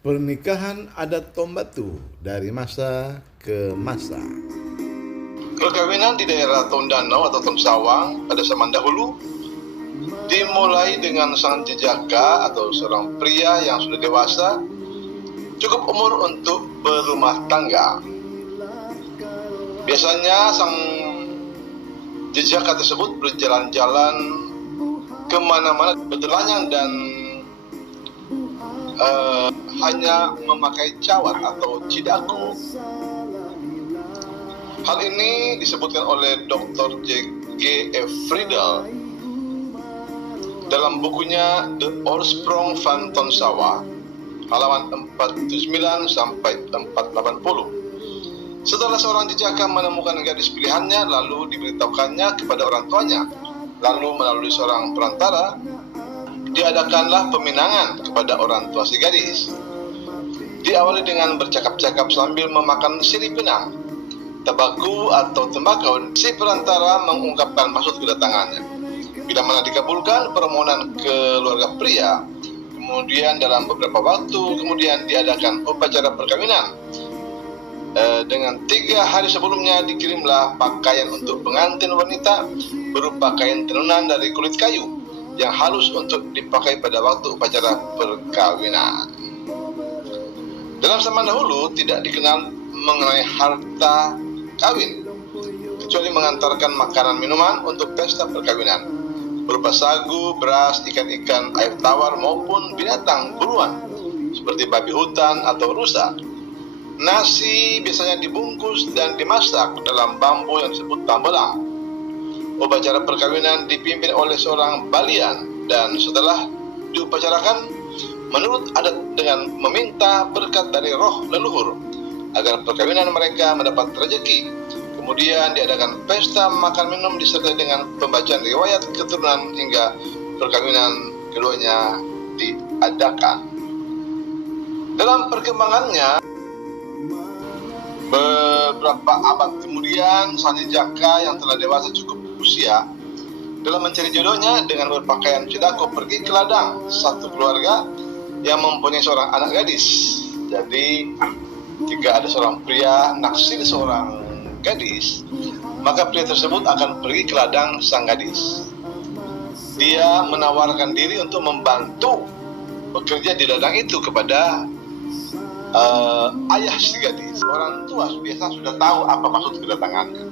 Pernikahan adat Tombatu dari masa ke masa. Perkawinan di daerah Tondano atau Tonsawang pada zaman dahulu dimulai dengan sang jejaka atau seorang pria yang sudah dewasa, cukup umur untuk berumah tangga. Biasanya sang jejaka tersebut berjalan-jalan kemana-mana bertelanjang dan hanya memakai cawat atau cidaku. Hal ini disebutkan oleh Dr. J.G.F. Friedel dalam bukunya The Oorsprong van Tonsawa, halaman 49 sampai 480. Setelah seorang jejaka menemukan gadis pilihannya, lalu diberitahukannya kepada orang tuanya. Lalu melalui seorang perantara, diadakanlah peminangan kepada orang tua si gadis. Diawali dengan bercakap-cakap sambil memakan sirih pinang, tabaku atau tembakau. Si perantara mengungkapkan maksud kedatangannya. Bila mana dikabulkan permohonan keluarga pria, kemudian dalam beberapa waktu kemudian diadakan upacara perkawinan. Dengan 3 hari sebelumnya dikirimlah pakaian untuk pengantin wanita berupa kain tenunan dari kulit kayu yang halus untuk dipakai pada waktu upacara perkawinan. Dalam zaman dahulu tidak dikenal mengenai harta kawin, kecuali mengantarkan makanan minuman untuk pesta perkawinan, berupa sagu, beras, ikan-ikan, air tawar maupun binatang buruan seperti babi hutan atau rusa. Nasi biasanya dibungkus dan dimasak dalam bambu yang disebut tambelang. Upacara perkawinan dipimpin oleh seorang balian dan setelah diupacarakan menurut adat dengan meminta berkat dari roh leluhur agar perkawinan mereka mendapat rezeki. Kemudian diadakan pesta makan minum disertai dengan pembacaan riwayat keturunan hingga perkawinan keduanya diadakan. Dalam perkembangannya, beberapa abad kemudian sang jejaka yang telah dewasa cukup usia dalam mencari jodohnya dengan berpakaian cidako pergi ke ladang satu keluarga yang mempunyai seorang anak gadis. Jadi jika ada seorang pria naksir seorang gadis, maka pria tersebut akan pergi ke ladang sang gadis. Dia menawarkan diri untuk membantu bekerja di ladang itu kepada ayah si gadis. Orang tua biasa sudah tahu apa maksud kedatangannya.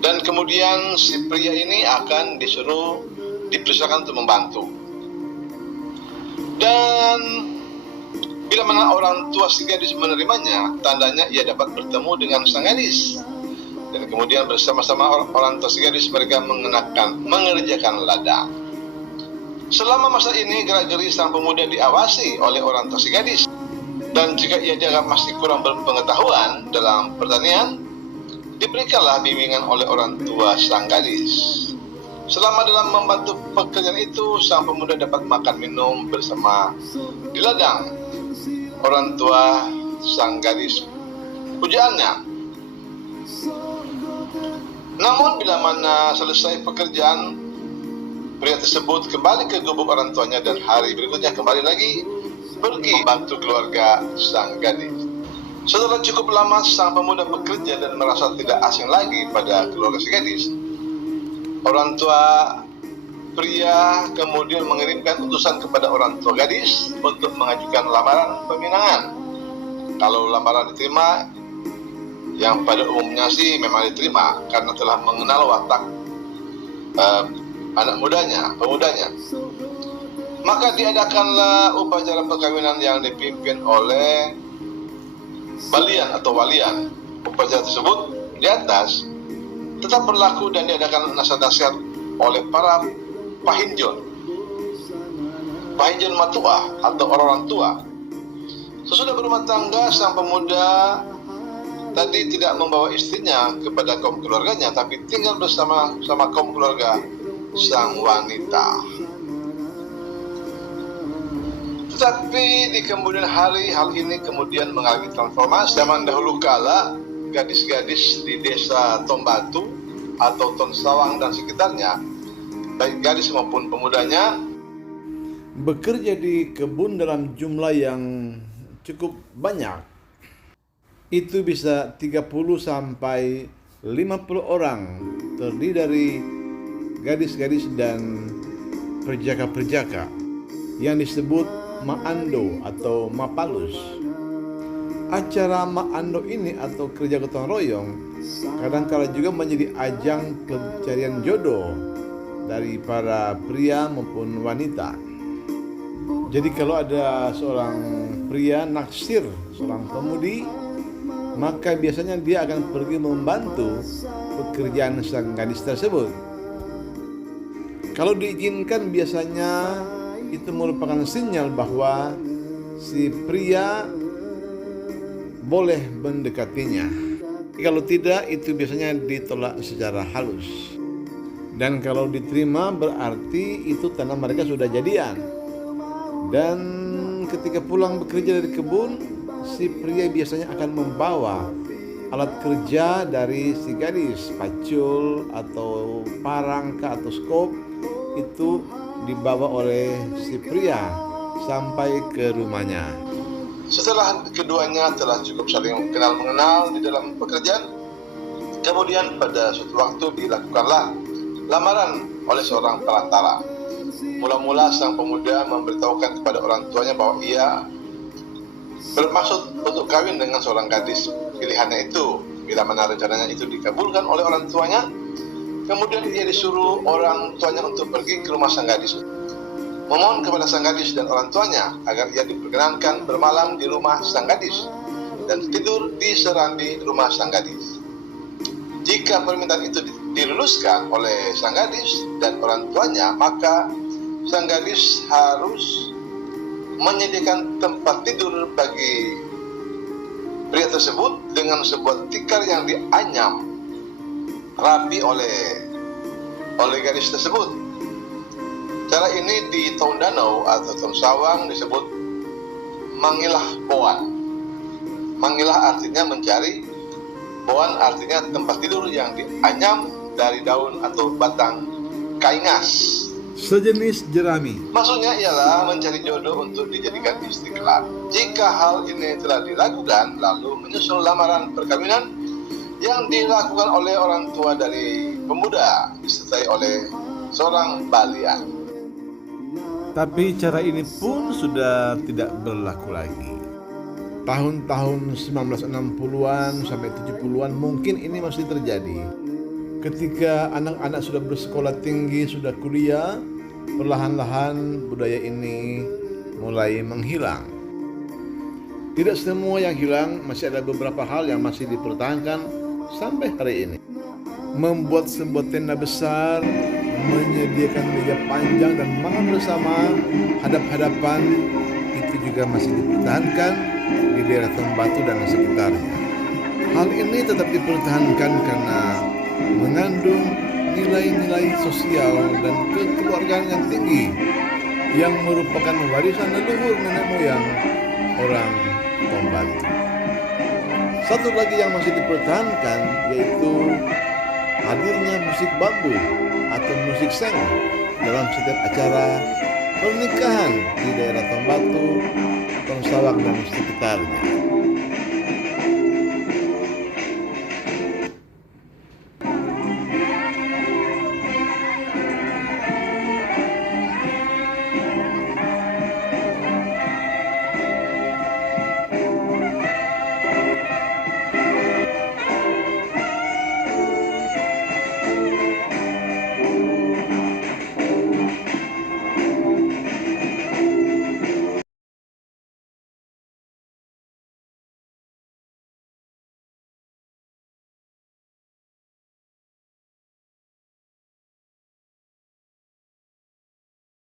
Dan kemudian si pria ini akan disuruh dipersilakan untuk membantu. Dan bila mana orang tua si gadis menerimanya, tandanya ia dapat bertemu dengan sang gadis. Dan kemudian bersama-sama orang tua si gadis mereka mengerjakan ladang. Selama masa ini gerak-geri sang pemuda diawasi oleh orang tua si gadis. Dan jika ia dianggap masih kurang berpengetahuan dalam pertanian, diberikanlah bimbingan oleh orang tua sang gadis. Selama dalam membantu pekerjaan itu, sang pemuda dapat makan minum bersama di ladang orang tua sang gadis pujaannya. Namun bila mana selesai pekerjaan, pria tersebut kembali ke gubuk orang tuanya dan hari berikutnya kembali lagi pergi bantu keluarga sang gadis. Setelah cukup lama sang pemuda bekerja dan merasa tidak asing lagi pada keluarga si gadis, orang tua pria kemudian mengirimkan utusan kepada orang tua gadis untuk mengajukan lamaran peminangan. Kalau lamaran diterima, yang pada umumnya sih memang diterima karena telah mengenal watak anak mudanya, pemudanya. Maka diadakanlah upacara perkawinan yang dipimpin oleh balian atau walian. Upacara tersebut di atas tetap berlaku dan diadakan nasihat-nasihat oleh para pahinjon matua atau orang tua. Sesudah berumah tangga, sang pemuda tadi tidak membawa istrinya kepada kaum keluarganya, tapi tinggal bersama kaum keluarga sang wanita. Tetapi di kemudian hari, hal ini kemudian mengalami transformasi. Zaman dahulu kala, gadis-gadis di desa Tombatu atau Tonsawang dan sekitarnya, baik gadis maupun pemudanya, bekerja di kebun dalam jumlah yang cukup banyak. Itu bisa 30 sampai 50 orang, terdiri dari gadis-gadis dan perjaka-perjaka yang disebut Ma'ando atau Mapalus. Acara Ma'ando ini atau kerja gotong royong kadang-kala juga menjadi ajang pencarian jodoh dari para pria maupun wanita. Jadi kalau ada seorang pria naksir seorang pemudi, maka biasanya dia akan pergi membantu pekerjaan sang gadis tersebut. Kalau diizinkan, biasanya itu merupakan sinyal bahwa si pria boleh mendekatinya. Kalau tidak, itu biasanya ditolak secara halus. Dan kalau diterima, berarti itu tanda mereka sudah jadian. Dan ketika pulang bekerja dari kebun, si pria biasanya akan membawa alat kerja dari si gadis, pacul atau parangka atau skop, itu dibawa oleh si pria sampai ke rumahnya. Setelah keduanya telah cukup saling kenal mengenal di dalam pekerjaan, kemudian pada suatu waktu dilakukanlah lamaran oleh seorang perantara. Mula-mula sang pemuda memberitahukan kepada orang tuanya bahwa ia bermaksud untuk kawin dengan seorang gadis pilihannya itu. Bila mana rencananya itu dikabulkan oleh orang tuanya, kemudian ia disuruh orang tuanya untuk pergi ke rumah sang gadis, memohon kepada sang gadis dan orang tuanya agar ia diperkenankan bermalam di rumah sang gadis dan tidur di serambi rumah sang gadis. Jika permintaan itu diluluskan oleh sang gadis dan orang tuanya, maka sang gadis harus menyediakan tempat tidur bagi pria tersebut dengan sebuah tikar yang dianyam rapi oleh gadis tersebut. Cara ini di Taun Danau atau Taun Sawang disebut mangilah boan. Mangilah artinya mencari, boan artinya tempat tidur yang dianyam dari daun atau batang kaingas, Sejenis jerami. Maksudnya ialah mencari jodoh untuk dijadikan istri kelak. Jika hal ini telah dilakukan, lalu menyusul lamaran perkawinan yang dilakukan oleh orang tua dari pemuda disertai oleh seorang balian. Tapi cara ini pun sudah tidak berlaku lagi. Tahun-tahun 1960-an sampai 70-an mungkin ini masih terjadi. Ketika anak-anak sudah bersekolah tinggi, sudah kuliah, perlahan-lahan budaya ini mulai menghilang. Tidak semua yang hilang, masih ada beberapa hal yang masih dipertahankan sampai hari ini. Membuat sebuah tenda besar, menyediakan meja panjang dan makan bersama hadap-hadapan, itu juga masih dipertahankan di daerah Tombatu dan sekitarnya. Hal ini tetap dipertahankan karena mengandung nilai-nilai sosial dan kekeluargaan yang tinggi yang merupakan warisan leluhur nenek moyang orang Tombatu. Satu lagi yang masih dipertahankan yaitu hadirnya musik bambu atau musik seng dalam setiap acara pernikahan di daerah Tombatu, Taun Sawang dan sekitarnya.